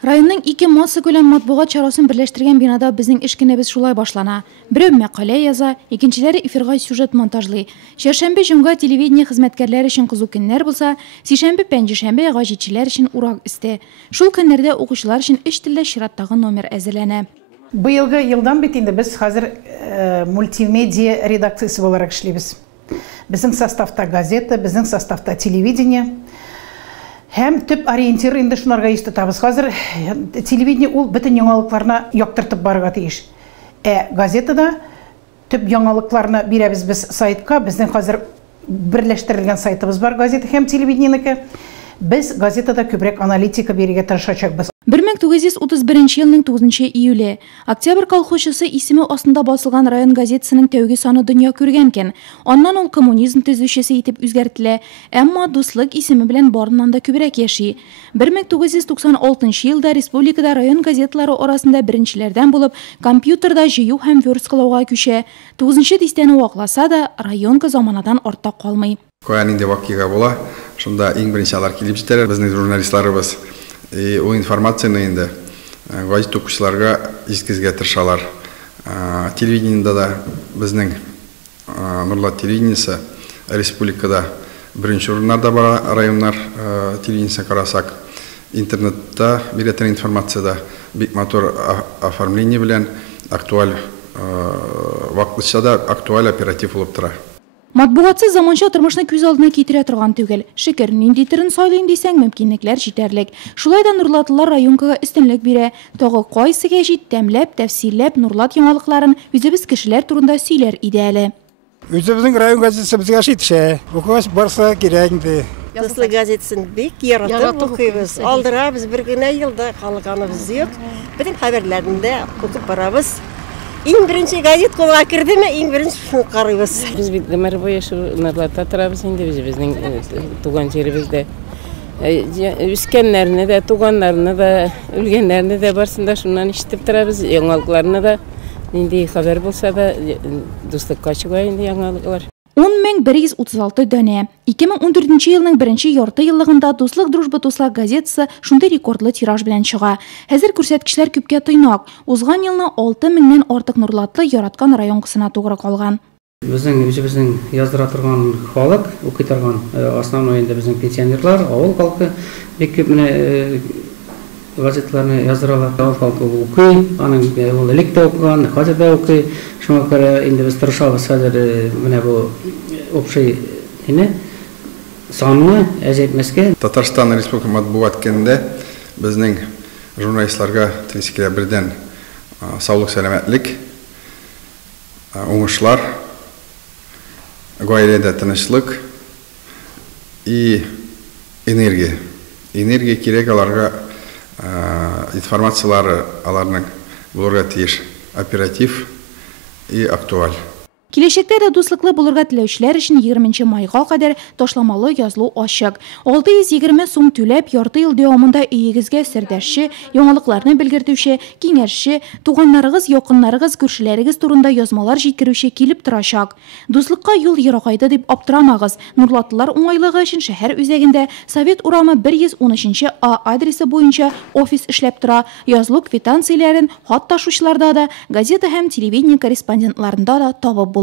Районның 2 масса күләм матбугат чарасын берләштергән бинада безнең эш көнебез шулай башлана. Берәү мәкалә яза, икенчеләре эфирга сюжет монтажлый. Шәршәмбе җомга телевидение хезмәткәрләре өчен кызу көннәр булса, сишәмбе пәнҗешәмбе гәҗитчеләр өчен урак исте. Шул көннәрдә укучылар өчен эш телле чираттагы номер әзерләнә. Быелгы елдан бит инде без хәзер мультимедиа редакциясе буларак эшлибез. Безнең составта газета, безнең составта телевидение. Һәм төп ориентир инде шунарга естетабыз. Хәзер телевидение ул бөтен яңалыкларны яктыртып барырга тиеш. Газетада төп яңалыкларны бирәбез без сайтка. Безнең хәзер берләштерелгән сайтыбыз бар, газета һәм телевидениенеке. Без газетада күбрәк аналитика бирергә тырышачакбыз. 1931 елның 9 июле Октябрь колхозчысы исеме астында басылган район газетасының тәүге саны дөнья күргәнкен. Аннан ул коммунизм төзүчесе итеп үзгәртелә, әмма дуслык исеме белән барыннан да күбрәк яши. 1996 елда республикада район газеталары арасында беренчеләрдән булып, компьютерда җыю һәм версткалауга күчә. 9 дистәне вакласа да, районка заманадан артта калмый. Каян инде вакыйга була, шунда иң беренче алар килеп җитәләр, безнең журналистларыбыз. Ул информацияны инде газет укучыларга җиткезергә тырышалар. Телевидениедә дә безнең Нурлат телевидениесе республикада беренче урыннарда бар, районнар телевидениесен карасак, интернетта бирәтен информациядә бик матур оформление белән актуаль вакытлыча да актуаль оператив булып тора. Матбугатсыз заманча тормышны күз алдына китерә торган түгел. Шикер нинди төрен сайлыйм дисәң, мөмкинлекләр җитәрлек. Шулай да Нурлатлылар районкага өстенлек бирә. Тагы кайсыга җит тәмләп, тәфсилләп Нурлат яңалыкларын үзебез кешеләр турында сөйләр иде әле. Үзебезнең район газетасы безгә җитешә. Укыгач барса кирәк инде. Дуслык газетасын бик яратып укыйбыз. Алдырабыз бер генә елда калганыбыз юк. Бөтен хәбәрләрендә укып барабыз. Иң беренче газет колга кирдеме, иң беренче шуны карыйбыз. Без бит гомер буе шу Нурлатта торабыз инде безнең туган җиребездә. Үскәннәрне дә, туганнарны да, үлгәннәрне дә барсында шуннан ишетеп торабыз. Яңалыкларны да нинди хәбәр булса да дуслыкка чыга инде яңалыклар. 10136 дөнья. 2014 елның 1 ярты еллыгында Дуслык дружба туслар газетасы шундый рекордлы тираж белән чыга. Хәзер күрсәткечләр күпкә тыйнак. Узган елны 6000-нән артык Нурлатлы яраткан районкысына тугры калган. Безнең яздыра торган халык, укый торган основной инде безнең пенсионерлар, авыл халкы бик күп менә газеталарны яздыралар. Авыл халкы укый, аның ул электә укыган, хәзер дә укый. Шуңа күрә инде без тырышабыз хәзер менә бу общий санны әҗәйтмәскә. Татарстан Республика матбугат көнендә безнең журналистларга телескә бердән саулык, сәламәтлек, уңышлар, гаиләдә тынычлык и энергия. Энергия кирәк аларга, информациялары аларның булырга тиеш, оператив и актуаль. Киләчәктә дә дуслыклы булырга теләүчеләр өчен 20 майга кадәр ташламалы язылу ачык. 620 сум түләп, ярты ел дәвамында өегезгә сердәшче, яңалыкларны белгертүче, киңәшче, туганнарыгыз, якыннарыгыз, күршеләрегез турында язмалар җиткерүче килеп торачак. Дуслыкка юл еракайда дип аптырамагыз. Нурлатлылар уңайлыгы өчен шәһәр үзәгендә Совет урамы 113 А адресы буенча офис эшләп тора. Язылу квитанцияләрен хат ташучыларда да, газета һәм телевидение корреспондентларында да табып була.